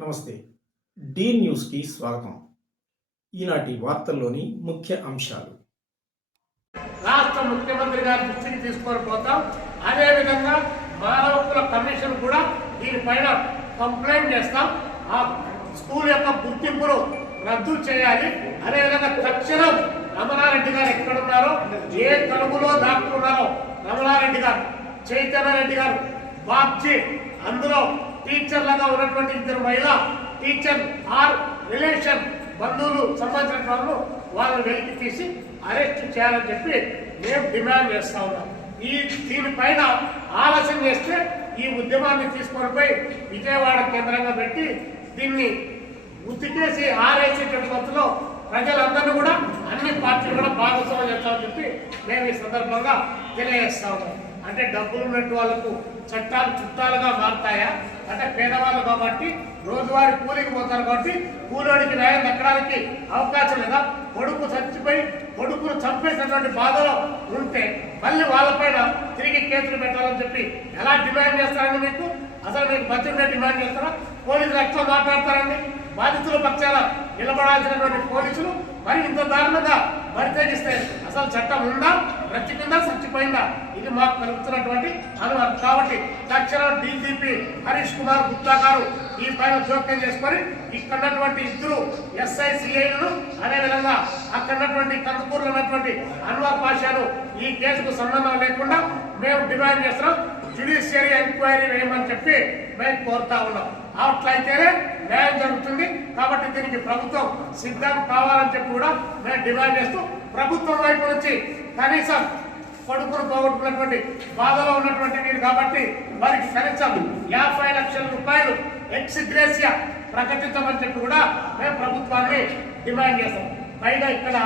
నమస్తే. డి న్యూస్కి స్వాగతం. ఈనాటి వార్తల్లోని ముఖ్య అంశాలు. రాష్ట్ర ముఖ్యమంత్రి గారి దృష్టికి తీసుకొని పోతాం. అదేవిధంగా మానవ హక్కుల కమిషన్ కూడా దీనిపైన కంప్లైంట్ చేస్తాం. ఆ స్కూల్ యొక్క గుర్తింపును రద్దు చేయాలి. అదేవిధంగా తక్షణం రమణారెడ్డి గారు ఎక్కడున్నారో, ఏ తలుపులో దాక్కున్నారో రమణారెడ్డి గారు, చైతన్యరెడ్డి గారు, బాబ్జీ, అందులో టీచర్లుగా ఉన్నటువంటి ఇద్దరు మహిళా టీచర్ ఆర్ రిలేషన్ బంధువులు సంబంధించిన వాళ్ళని వెలికి తీసి అరెస్ట్ చేయాలని చెప్పి మేము డిమాండ్ చేస్తా ఉన్నాం. దీనిపైన ఆలస్యం చేస్తే ఈ ఉద్యమాన్ని తీసుకొని పోయి విజయవాడ కేంద్రంగా పెట్టి దీన్ని ఉతికేసి ఆరేసేటువంటి పద్ధతిలో ప్రజలందరినీ కూడా అన్ని పార్టీలు కూడా భాగస్వామ్యం చేస్తామని చెప్పి మేము ఈ సందర్భంగా తెలియజేస్తా ఉన్నాం. అంటే డబ్బులు ఉన్నట్టు వాళ్ళకు చట్టాలు చుట్టాలుగా మారుతాయా? అంటే పేదవాళ్ళు కాబట్టి రోజువారీ కూలికి పోతారు కాబట్టి కూలోడికి న్యాయం దక్కడానికి అవకాశం లేదా? కొడుకు చచ్చిపోయి కొడుకును చంపేసినటువంటి బాధలో ఉంటే మళ్ళీ వాళ్ళపైన తిరిగి కేసులు పెట్టాలని చెప్పి ఎలా డిమాండ్ చేస్తారండి? మీకు అసలు మీకు బడ్జెట్ డిమాండ్ చేస్తారా? పోలీసులు ఎట్లా మాట్లాడతారండి? బాధితుల పక్షాన నిలబడాల్సినటువంటి పోలీసులు మరి ఇంత దారుణంగా బరితెగిస్తే అసలు చట్టం ఉందా, బ్రతికిందా, చచ్చిపోయిందా? ఇది మాకు కలుగుతున్నటువంటి అనుమానం. కాబట్టి తక్షణం డీజీపీ హరీష్ కుమార్ గుప్తా గారు ఈ పైన జోక్యం చేసుకొని ఇక్కడున్నటువంటి ఇద్దరు ఎస్ఐ సిఐలను, అదేవిధంగా అక్కడున్నటువంటి కందుకూరులో ఉన్నటువంటి అన్వర్ పాషాను ఈ కేసుకు సంబంధం లేకుండా మేము డిమాండ్ చేస్తున్నాం. జ్యుడిషియరీ ఎంక్వైరీ వేయమని చెప్పి మేము కోరుతా ఉన్నాం. అట్లయితేనే న్యాయం జరుగుతుంది. కాబట్టి దీనికి ప్రభుత్వం సిద్ధం కావాలని చెప్పి కూడా మేము డిమాండ్ చేస్తూ ప్రభుత్వం వైపు నుంచి కనీసం కొడుకును పోగొట్టుకున్నటువంటి బాధలో ఉన్నటువంటి మీరు కాబట్టి వారికి కనీసం 50 లక్షల రూపాయలు ఎక్స్ గ్రేసియా ప్రకటించమని చెప్పి కూడా మేము ప్రభుత్వాన్ని డిమాండ్ చేస్తాం. పైగా ఇక్కడ